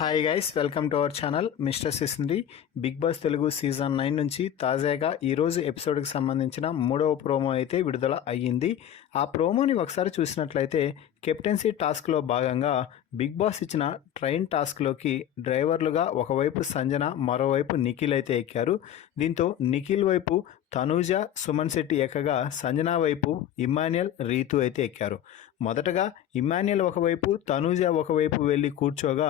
Hi guys, welcome to our channel mister Sisindri. Big boss Telugu season 9 నుంచి తాజాగా ఈరోజు ఎపిసోడ్కి సంబంధించిన 3వ ప్రోమో అయితే విడుదల అయ్యింది. ఆ ప్రోమోని ఒకసారి చూసినట్లయితే కెప్టెన్సీ టాస్క్లో భాగంగా బిగ్ బాస్ ఇచ్చిన ట్రైన్ టాస్క్లోకి డ్రైవర్లుగా ఒకవైపు సంజన, మరోవైపు నిఖిల్ అయితే ఎక్కారు. దీంతో నిఖిల్ వైపు తనూజ, సుమన్ శెట్టి ఎక్కగా సంజన వైపు ఇమ్మాన్యుయల్, రీతు అయితే ఎక్కారు. మొదటగా ఇమ్మాన్యుయల్ ఒకవైపు, తనూజ ఒకవైపు వెళ్ళి కూర్చోగా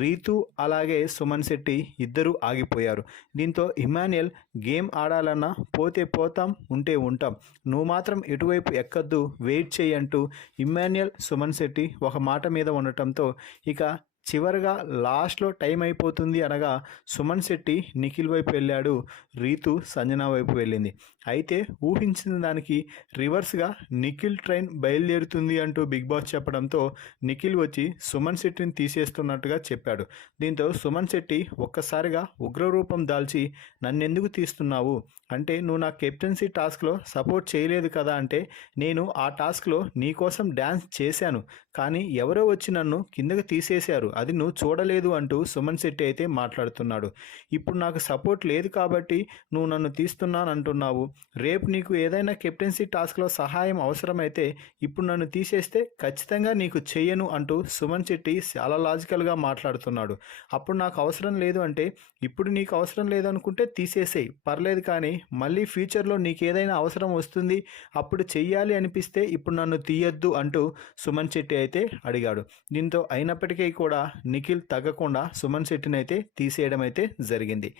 రీతు అలాగే సుమన్ శెట్టి ఇద్దరూ ఆగిపోయారు. దీంతో ఇమ్మాన్యుయల్ గేమ్ ఆడాలన్నా పోతే పోతాం, ఉంటే ఉంటాం, నువ్వు మాత్రం ఎటువైపు ఎక్కద్దు, వెయిట్ చేయి అంటూ ఇమ్మాన్యుయల్, సుమన్ శెట్టి ఒక మాట మీద ఉండటంతో ఇక చివరగా లాస్ట్లో టైం అయిపోతుంది అనగా సుమన్ శెట్టి నిఖిల్ వైపు వెళ్ళాడు, రీతు సంజన వైపు వెళ్ళింది. అయితే ఊహించిన దానికి రివర్స్గా నిఖిల్ ట్రైన్ బయలుదేరుతుంది అంటూ బిగ్ బాస్ చెప్పడంతో నిఖిల్ వచ్చి సుమన్ శెట్టిని తీసేస్తున్నట్టుగా చెప్పాడు. దీంతో సుమన్ శెట్టి ఒక్కసారిగా ఉగ్రరూపం దాల్చి నన్నెందుకు తీస్తున్నావు అంటే, నువ్వు నా కెప్టెన్సీ టాస్క్లో సపోర్ట్ చేయలేదు కదా అంటే, నేను ఆ టాస్క్లో నీకోసం డ్యాన్స్ చేశాను కానీ ఎవరో వచ్చి నన్ను కిందకి తీసేశారు, అది నువ్వు చూడలేదు అంటూ సుమన్ శెట్టి అయితే మాట్లాడుతున్నాడు. ఇప్పుడు నాకు సపోర్ట్ లేదు కాబట్టి నువ్వు నన్ను తీస్తున్నాను అంటున్నావు, రేపు నీకు ఏదైనా కెప్టెన్సీ టాస్క్లో సహాయం అవసరమైతే ఇప్పుడు నన్ను తీసేస్తే ఖచ్చితంగా నీకు చెయ్యను అంటూ సుమన్ శెట్టి చాలా లాజికల్గా మాట్లాడుతున్నాడు. అప్పుడు నాకు అవసరం లేదు అంటే, ఇప్పుడు నీకు అవసరం లేదనుకుంటే తీసేసేయి పర్లేదు, కానీ మళ్ళీ ఫ్యూచర్లో నీకు ఏదైనా అవసరం వస్తుంది, అప్పుడు చెయ్యాలి అనిపిస్తే ఇప్పుడు నన్ను తీయొద్దు అంటూ సుమన్ శెట్టి అయితే అడిగాడు. దీంతో అయినప్పటికీ కూడా నిఖిల్ తగ్గకుండా సుమన్ శెట్టిని అయితే తీసేయడం అయితే జరిగింది.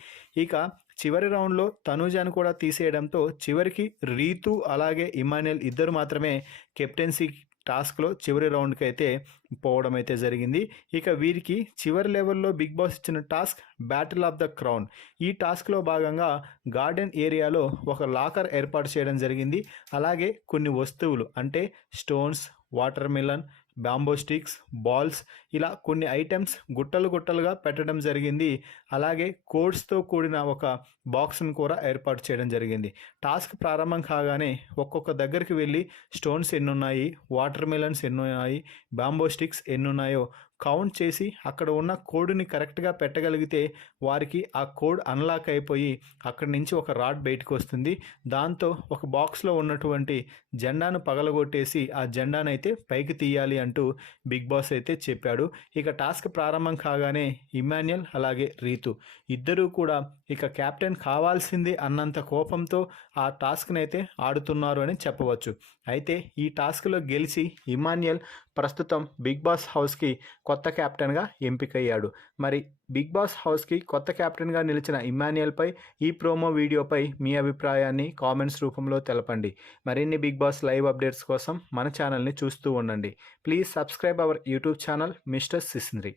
ఇక చివరి రౌండ్లో తనూజాను కూడా తీసేయడంతో చివరికి రీతు అలాగే ఇమాన్యుయల్ ఇద్దరు మాత్రమే కెప్టెన్సీ టాస్క్లో చివరి రౌండ్కి అయితే పోవడం అయితే జరిగింది. ఇక వీరికి చివరి లెవెల్లో బిగ్ బాస్ ఇచ్చిన task battle of the crown. ఈ టాస్క్లో భాగంగా గార్డెన్ ఏరియాలో ఒక లాకర్ ఏర్పాటు చేయడం జరిగింది. అలాగే కొన్ని వస్తువులు అంటే stones, water melon, bamboo sticks, balls, ఇలా కొన్ని ఐటమ్స్ గుట్టలు గుట్టలుగా పెట్టడం జరిగింది. అలాగే కోడ్స్తో కూడిన ఒక బాక్స్ను కూడా ఏర్పాటు చేయడం జరిగింది. టాస్క్ ప్రారంభం కాగానే ఒక్కొక్క దగ్గరికి వెళ్ళి స్టోన్స్ ఎన్నున్నాయి, వాటర్ మిలన్స్ ఎన్నున్నాయి, బ్యాంబో స్టిక్స్ ఎన్నున్నాయో కౌంట్ చేసి అక్కడ ఉన్న కోడ్ని కరెక్ట్గా పెట్టగలిగితే వారికి ఆ కోడ్ అన్లాక్ అయిపోయి అక్కడి నుంచి ఒక రాడ్ బయటకు వస్తుంది. దాంతో ఒక బాక్స్లో ఉన్నటువంటి జెండాను పగలగొట్టేసి ఆ జెండాను అయితే పైకి తీయాలి అంటూ బిగ్ బాస్ అయితే చెప్పాడు. ఇక టాస్క్ ప్రారంభం కాగానే ఇమాన్యుయల్ అలాగే రీతు ఇద్దరూ కూడా ఇక కెప్టెన్ కావాల్సింది అన్నంత కోపంతో ఆ టాస్క్ని అయితే ఆడుతున్నారు అని చెప్పవచ్చు. అయితే ఈ టాస్క్లో గెలిచి ఇమాన్యుయల్ ప్రస్తుతం బిగ్ బాస్ హౌస్కి కొత్త కెప్టెన్గా ఎంపికయ్యాడు. మరి బిగ్ బాస్ హౌస్కి కొత్త కెప్టెన్గా నిలిచిన ఇమాన్యుయల్పై ఈ ప్రోమో వీడియోపై మీ అభిప్రాయాన్ని కామెంట్స్ రూపంలో తెలపండి. మరిన్ని బిగ్ బాస్ లైవ్ అప్డేట్స్ కోసం మన ఛానల్ని చూస్తూ ఉండండి. Please subscribe our YouTube channel mister సిసింద్రి.